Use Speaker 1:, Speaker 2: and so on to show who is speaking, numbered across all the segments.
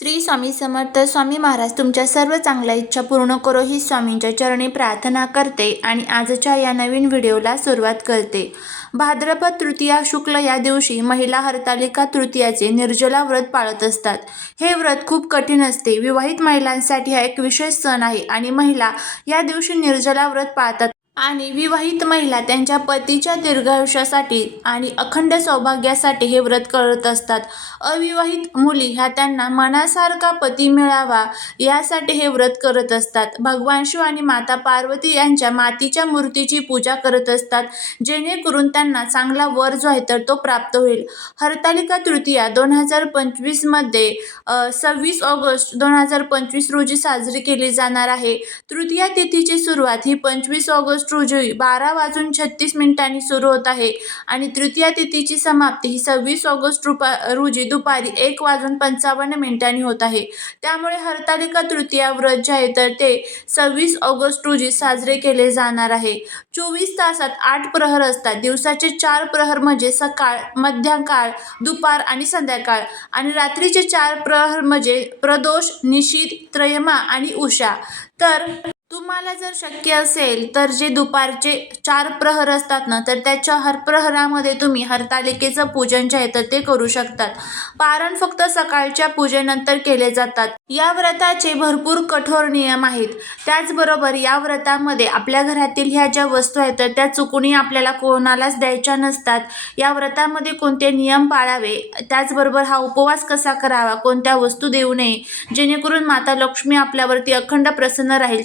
Speaker 1: श्री स्वामी समर्थ स्वामी महाराज तुमच्या सर्व चांगल्या इच्छा पूर्ण करो ही स्वामींच्या चरणी प्रार्थना करते आणि आजच्या या नवीन व्हिडिओला सुरुवात करते. भाद्रपद तृतीया शुक्ल या दिवशी महिला हरतालिका तृतीयाचे निर्जला व्रत पाळत असतात. हे व्रत खूप कठीण असते. विवाहित महिलांसाठी हा एक विशेष सण आहे आणि महिला या दिवशी निर्जला व्रत पाळतात. आणि विवाहित महिला त्यांच्या पतीच्या दीर्घायुष्यासाठी आणि अखंड सौभाग्यासाठी हे व्रत करत असतात. अविवाहित मुली ह्या त्यांना मनासारखा पती मिळावा यासाठी हे व्रत करत असतात. भगवान शिव आणि माता पार्वती यांच्या मातीच्या मूर्तीची पूजा करत असतात जेणेकरून त्यांना चांगला वर जो आहे तर तो प्राप्त होईल. हरतालिका तृतीया दोन हजार पंचवीसमध्ये सव्वीस ऑगस्ट दोन हजार पंचवीस रोजी साजरी केली जाणार आहे. तृतीया तिथीची सुरुवात ही पंचवीस ऑगस्ट रोजी बारा वाजून छत्तीस मिनिटांनी सुरू होत आहे. आणि तृतीया तिथीची समाप्ती ही सव्वीस ऑगस्ट रुपा रोजी दुपारी एक वाजून पंचावन्न मिनिटांनी होत आहे. त्यामुळे हरतालिका तृतीया व्रत जे आहे तर ते सव्वीस ऑगस्ट रोजी साजरे केले जाणार आहे. चोवीस तासात आठ प्रहर असतात. दिवसाचे चार प्रहर म्हणजे सकाळ मध्यकाळ दुपार आणि संध्याकाळ. आणि रात्रीचे चार प्रहर म्हणजे प्रदोष निशीत त्रयमा आणि उषा. तर तुम्हाला जर शक्य असेल तर जे दुपारचे चार प्रहर असतात ना तर त्याच्या हर प्रहरामध्ये तुम्ही हरतालिकेचं पूजन जे आहे तर ते करू शकतात. पारण फक्त सकाळच्या पूजेनंतर केले जातात. या व्रताचे भरपूर कठोर नियम आहेत. त्याचबरोबर या व्रतामध्ये आपल्या घरातील ह्या ज्या वस्तू आहेत तर त्या चुकूनही आपल्याला कोणालाच द्यायच्या नसतात. या व्रतामध्ये कोणते नियम पाळावे त्याचबरोबर हा उपवास कसा करावा कोणत्या वस्तू देऊ नये जेणेकरून माता लक्ष्मी आपल्यावरती अखंड प्रसन्न राहील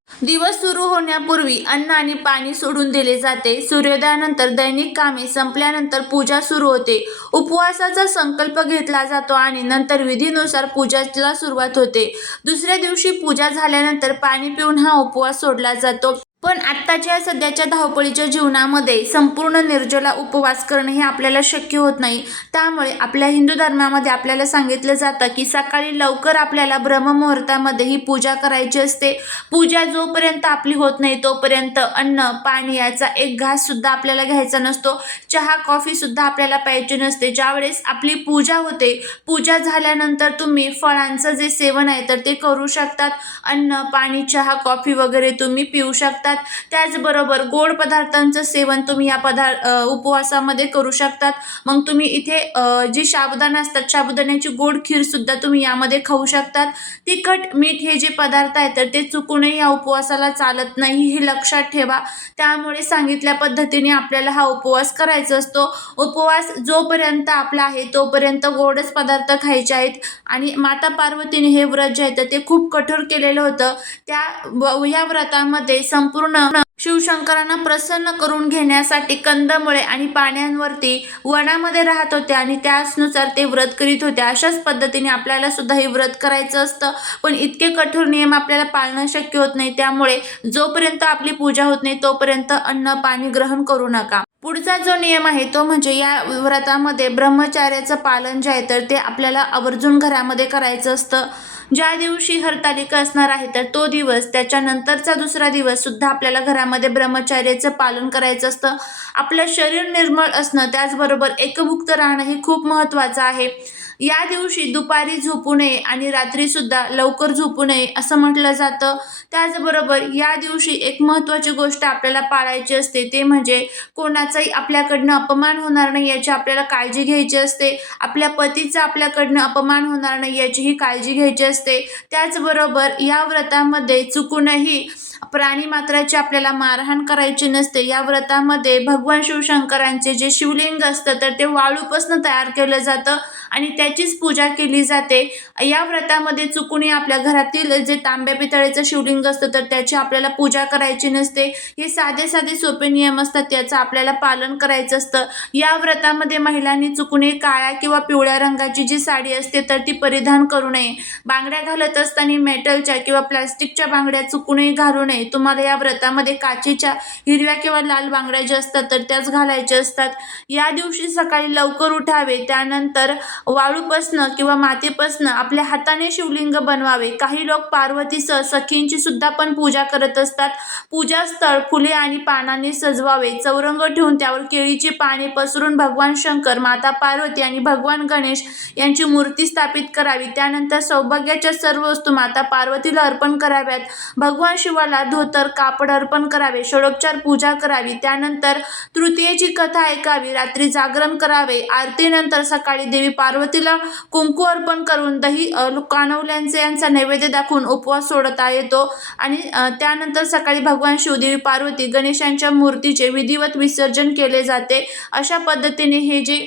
Speaker 1: दिवस सुरू होण्यापूर्वी अन्न आणि पाणी सोडून दिले जाते. सूर्योदयानंतर दैनिक कामे संपल्यानंतर पूजा सुरू होते. उपवासाचा संकल्प घेतला जातो आणि नंतर विधीनुसार पूजाला सुरुवात होते. दुसऱ्या दिवशी पूजा झाल्यानंतर पाणी पिऊन हा उपवास सोडला जातो. पण आत्ताच्या सध्याच्या धावपळीच्या जीवनामध्ये संपूर्ण निर्जला उपवास करणे हे आपल्याला शक्य होत नाही. त्यामुळे आपल्या हिंदू धर्मामध्ये आपल्याला सांगितलं जातं की सकाळी लवकर आपल्याला ब्रह्ममुहूर्तामध्ये ही पूजा करायची असते. पूजा जोपर्यंत आपली होत नाही तोपर्यंत अन्न पाणी याचा एक घाससुद्धा आपल्याला घ्यायचा नसतो. चहा कॉफीसुद्धा आपल्याला प्यायची नसते. ज्यावेळेस आपली पूजा होते पूजा झाल्यानंतर तुम्ही फळांचं जे सेवन आहे तर ते करू शकतात. अन्न पाणी चहा कॉफी वगैरे तुम्ही पिऊ शकता. शकतात. त्याचबरोबर गोड पदार्थांचं सेवन तुम्ही या पदार्थ उपवासामध्ये करू शकतात. मग तुम्ही इथे जी साबुदाणा असतात साबुदाण्याची गोड खीरसुद्धा तुम्ही यामध्ये खाऊ शकतात. तिखट मीठ हे जे पदार्थ आहेत तर ते चुकूनही या उपवासाला चालत नाही हे लक्षात ठेवा. त्यामुळे सांगितल्या पद्धतीने आपल्याला हा उपवास करायचा असतो. उपवास जोपर्यंत आपला आहे तोपर्यंत गोडच पदार्थ खायचे आहेत. आणि माता पार्वतीने हे व्रत जे आहे तर ते खूप कठोर केलेलं होतं. त्या या व्रतामध्ये संपूर्ण शिवशंकरांना प्रसन्न करून घेण्यासाठी कंदमुळे आणि पाण्यांवरती वनामध्ये राहत होते आणि त्याचनुसार ते व्रत करीत होते. अशाच पद्धतीने आपल्याला सुद्धा हे व्रत करायचं असतं. पण इतके कठोर नियम आपल्याला पाळणं शक्य होत नाही. त्यामुळे जोपर्यंत आपली पूजा होत नाही तोपर्यंत अन्न पाणी ग्रहण करू नका. पुढचा जो नियम आहे तो म्हणजे या व्रतामध्ये ब्रह्मचार्याचं पालन जे आहे तर ते आपल्याला आवर्जून घरामध्ये करायचं असतं. ज्या दिवशी हरतालिका असणार आहे तर तो दिवस त्याच्यानंतरचा दुसरा दिवस सुद्धा आपल्याला घरामध्ये ब्रह्मचार्याचं पालन करायचं असतं. आपलं शरीर निर्मळ असणं त्याचबरोबर एकमुक्त राहणं हे खूप महत्त्वाचं आहे. या दिवशी दुपारी झोपू नये आणि रात्रीसुद्धा लवकर झोपू नये असं म्हटलं जातं. त्याचबरोबर या दिवशी एक महत्त्वाची गोष्ट आपल्याला पाळायची असते ते म्हणजे कोणाचाही आपल्याकडनं अपमान होणार नाही याची आपल्याला काळजी घ्यायची असते. आपल्या पतीचा आपल्याकडनं अपमान होणार नाही याचीही काळजी घ्यायची असते. त्याचबरोबर या व्रतामध्ये चुकूनही प्राणी मात्राची आपल्याला मारहाण करायची नसते. या व्रतामध्ये भगवान शिवशंकरांचे जे शिवलिंग असतं तर ते वाळूपासून तयार केलं जातं आणि त्याचीच पूजा केली जाते. या व्रतामध्ये चुकूनही आपल्या घरातील जे तांब्या पितळेचं शिवलिंग असतं तर त्याची आपल्याला पूजा करायची नसते. हे साधे साधे सोपे नियम असतात त्याचं आपल्याला पालन करायचं असतं. या व्रतामध्ये महिलांनी चुकूनही काळ्या किंवा पिवळ्या रंगाची जी साडी असते तर ती परिधान करू नये. बांगड्या घालत असताना मेटलच्या किंवा प्लास्टिकच्या बांगड्या चुकूनही घालू नये. नये. तुम्हाला या व्रतामध्ये काचेच्या हिरव्या किंवा लाल बांगड्या ज्या असतात तर त्याच घालायच्या असतात. या दिवशी सकाळी लवकर उठावे. त्यानंतर वाळूपासनं किंवा मातीपासनं आपल्या हाताने शिवलिंग बनवावे. काही लोक पार्वतीसह सखींची सुद्धा पण पूजा करत असतात. पूजा स्थळ फुले आणि पानांनी सजवावे. चौरंग ठेवून त्यावर केळीची पाने पसरून भगवान शंकर माता पार्वती आणि भगवान गणेश यांची मूर्ती स्थापित करावी. त्यानंतर सौभाग्याच्या सर्व वस्तू माता पार्वतीला अर्पण कराव्यात. भगवान शिवाला धोतर कापड अर्पण करावे षडोपचार पूजा करावी त्यानंतर तृतीयेची कथा ऐकावी रात्री जागरण करावे आरतीनंतर सकाळी देवी पार्वतीला कुंकू अर्पण करून दही कानवल्यांचे यांचा नैवेद्य दाखवून उपवास सोडता येतो. आणि त्यानंतर सकाळी भगवान शिवदेवी पार्वती गणेशांच्या मूर्तीचे विधिवत विसर्जन केले जाते. अशा पद्धतीने हे जे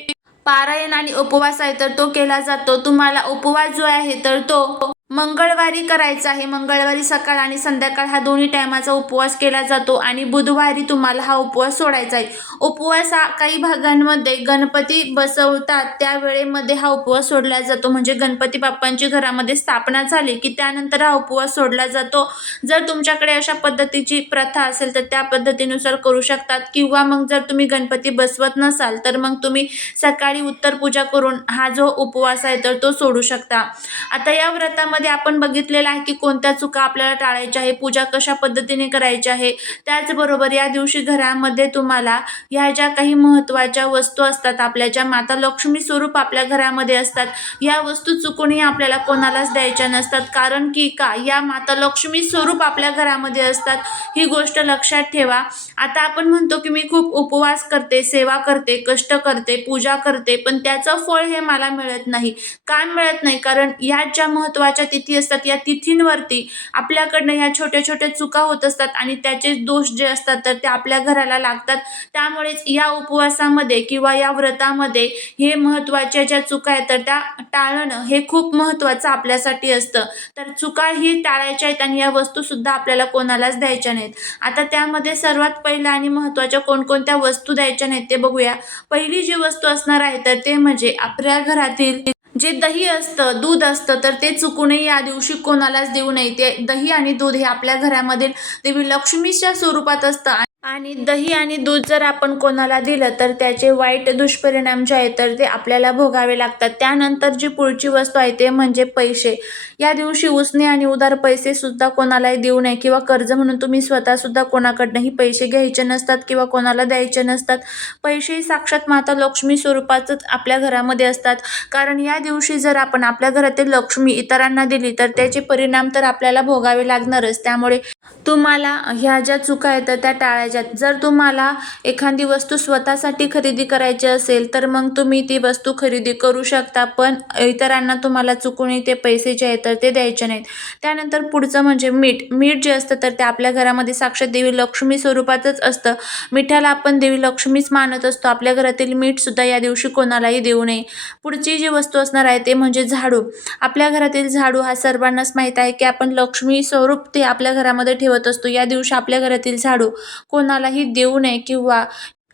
Speaker 1: पारायण आणि उपवास आहे तर तो केला जातो. तुम्हाला उपवास जो आहे तर तो मंगळवारी करायचा आहे. मंगळवारी सकाळ आणि संध्याकाळ हा दोन्ही टायमाचा उपवास केला जातो आणि बुधवारी तुम्हाला हा उपवास सोडायचा आहे. उपवास हा काही भागांमध्ये गणपती बसवतात. त्यावेळेमध्ये हा उपवास सोडला जातो. म्हणजे गणपती बाप्पांची घरामध्ये स्थापना झाली की त्यानंतर हा उपवास सोडला जातो. जर तुमच्याकडे अशा पद्धतीची प्रथा असेल तर त्या पद्धतीनुसार करू शकतात. किंवा मग जर तुम्ही गणपती बसवत नसाल तर मग तुम्ही सकाळी उत्तर पूजा करून हा जो उपवास आहे तर तो सोडू शकता. आता या व्रतामध्ये आपण बघितलेलं आहे की कोणत्या चुका आपल्याला टाळायच्या आहे पूजा कशा पद्धतीने करायची आहे त्याचबरोबर या दिवशी घरामध्ये तुम्हाला ह्या ज्या काही महत्त्वाच्या वस्तू असतात आपल्या ज्या माता लक्ष्मी स्वरूप आपल्या घरामध्ये असतात या वस्तू चुकूनही आपल्याला कोणालाच द्यायच्या नसतात. कारण की का? या माता लक्ष्मी स्वरूप आपल्या घरामध्ये असतात. ही गोष्ट लक्षात ठेवा. आता आपण म्हणतो की मी खूप उपवास करते सेवा करते कष्ट करते पूजा करते पण त्याचं फळ हे मला मिळत नाही. काय मिळत नाही? कारण ह्या ज्या महत्त्वाच्या तिथी असतात या तिथींवरती आपल्याकडनं ह्या छोट्या छोट्या चुका होत असतात आणि त्याचे दोष जे असतात तर ते आपल्या घराला लागतात. त्यामुळेच या उपवासामध्ये किंवा या व्रतामध्ये हे महत्त्वाच्या ज्या चुका आहेत तर त्या टाळणं हे खूप महत्त्वाचं आपल्यासाठी असतं. तर चुका ही टाळायच्या आहेत आणि या वस्तूसुद्धा आपल्याला कोणालाच द्यायच्या नाहीत. आता त्यामध्ये सर्वात पहिल्या आणि महत्त्वाच्या कोणकोणत्या वस्तू द्यायच्या नाहीत ते बघूया. पहिली जी वस्तू असणार आहे तर ते म्हणजे आपल्या घरातील जे दही असतं दूध असतं तर ते चुकूनही या दिवशी कोणालाच देऊ नये. ते दही आणि दूध हे आपल्या घरामधील देवी लक्ष्मीच्या स्वरूपात असतं. आणि दही आणि दूध जर आपण कोणाला दिलं तर त्याचे वाईट दुष्परिणाम जे आहेत तर ते आपल्याला भोगावे लागतात. त्यानंतर जी पुढची वस्तू आहे ते म्हणजे पैसे. या दिवशी उसने आणि उदार पैसे सुद्धा कोणालाही देऊ नये किंवा कर्ज म्हणून तुम्ही स्वतःसुद्धा कोणाकडनंही पैसे घ्यायचे नसतात किंवा कोणाला द्यायचे नसतात. पैसे साक्षात माता लक्ष्मी स्वरूपाचंच आपल्या घरामध्ये असतात. कारण या दिवशी जर आपण आपल्या घरातील लक्ष्मी इतरांना दिली तर त्याचे परिणाम तर आपल्याला भोगावे लागणारच. त्यामुळे तुम्हाला ह्या ज्या चुका आहेत तर त्या टाळायच्यात जर तुम्हाला एखादी वस्तू स्वतःसाठी खरेदी करायची असेल तर मग तुम्ही ती वस्तू खरेदी करू शकता पण इतरांना तुम्हाला चुकूनही ते पैसे जे आहेत तर ते द्यायचे नाहीत. त्यानंतर पुढचं म्हणजे मीठ. मीठ जे असतं तर ते आपल्या घरामध्ये साक्षात देवी लक्ष्मी स्वरूपातच असतं. मिठाला आपण देवी लक्ष्मीच मानत असतो. आपल्या घरातील मीठसुद्धा या दिवशी कोणालाही देऊ नये. पुढची जी वस्तू असणार आहे ते म्हणजे झाडू. आपल्या घरातील झाडू हा सर्वांनाच माहीत आहे की आपण लक्ष्मी स्वरूप ते आपल्या घरामध्ये ठेवत असतो. या दिवशी आपल्या घरातील झाडू कोण कोणालाही देऊ नये किंवा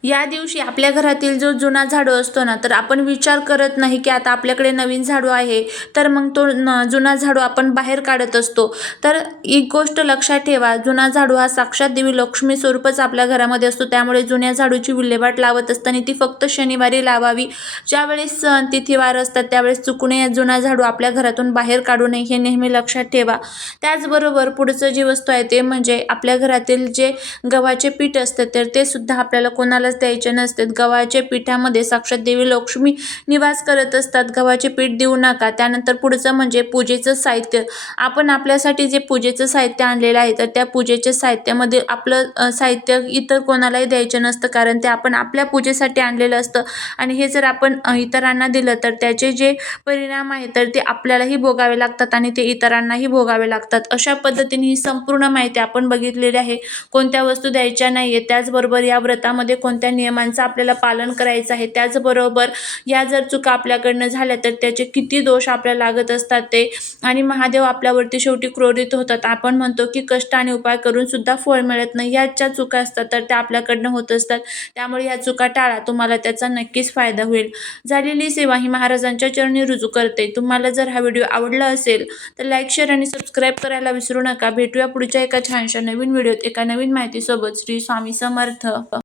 Speaker 1: या दिवशी आपल्या घरातील जो जुना झाडू असतो ना तर आपण विचार करत नाही की आता आपल्याकडे नवीन झाडू आहे तर मग तो न जुना झाडू आपण बाहेर काढत असतो. तर एक गोष्ट लक्षात ठेवा जुना झाडू हा साक्षात देवी लक्ष्मी स्वरूपच आपल्या घरामध्ये असतो. त्यामुळे जुन्या झाडूची विल्हेवाट लावत असताना ती फक्त शनिवारी लावावी. ज्यावेळेस सण तिथीवार असतात त्यावेळेस चुकूनही जुना झाडू आपल्या घरातून बाहेर काढू नये हे नेहमी लक्षात ठेवा. त्याचबरोबर पुढचं जी वस्तू आहे ते म्हणजे आपल्या घरातील जे गव्हाचे पीठ असतं तर ते सुद्धा आपल्याला कोणाला कोणालाच द्यायचे नसतात. गव्हाच्या पिठामध्ये साक्षात देवी लक्ष्मी निवास करत असतात. गव्हाचे पीठ देऊ नका. त्यानंतर पुढचं म्हणजे पूजेचं साहित्य. आपण आपल्यासाठी जे पूजेचं साहित्य आणलेलं आहे तर त्या पूजेच्या साहित्यामध्ये आपलं साहित्य इतर कोणालाही द्यायचं नसतं कारण ते आपण आपल्या पूजेसाठी आणलेलं असतं. आणि हे जर आपण इतरांना दिलं तर त्याचे जे परिणाम आहे तर ते आपल्यालाही भोगावे लागतात आणि ते इतरांनाही भोगावे लागतात. अशा पद्धतीने ही संपूर्ण माहिती आपण बघितलेली आहे. कोणत्या वस्तू द्यायच्या नाही आहे त्याचबरोबर या व्रतामध्ये कोणत्या कोणत्या नियमांचं आपल्याला पालन करायचं आहे त्याचबरोबर या जर चुका आपल्याकडनं झाल्या तर त्याचे किती दोष आपल्याला लागत असतात ते. आणि महादेव आपल्यावरती शेवटी क्रोधित होतात. आपण म्हणतो की कष्ट आणि उपाय करून सुद्धा फळ मिळत नाही. याच्या ज्या चुका असतात तर त्या आपल्याकडनं होत असतात. त्यामुळे या चुका टाळा. तुम्हाला त्याचा नक्कीच फायदा होईल. झालेली सेवा ही महाराजांच्या चरणी रुजू करते. तुम्हाला जर हा व्हिडिओ आवडला असेल तर लाईक शेअर आणि सबस्क्राईब करायला विसरू नका. भेटूया पुढच्या एका छानशा नवीन व्हिडिओत एका नवीन माहितीसोबत. श्री स्वामी समर्थ.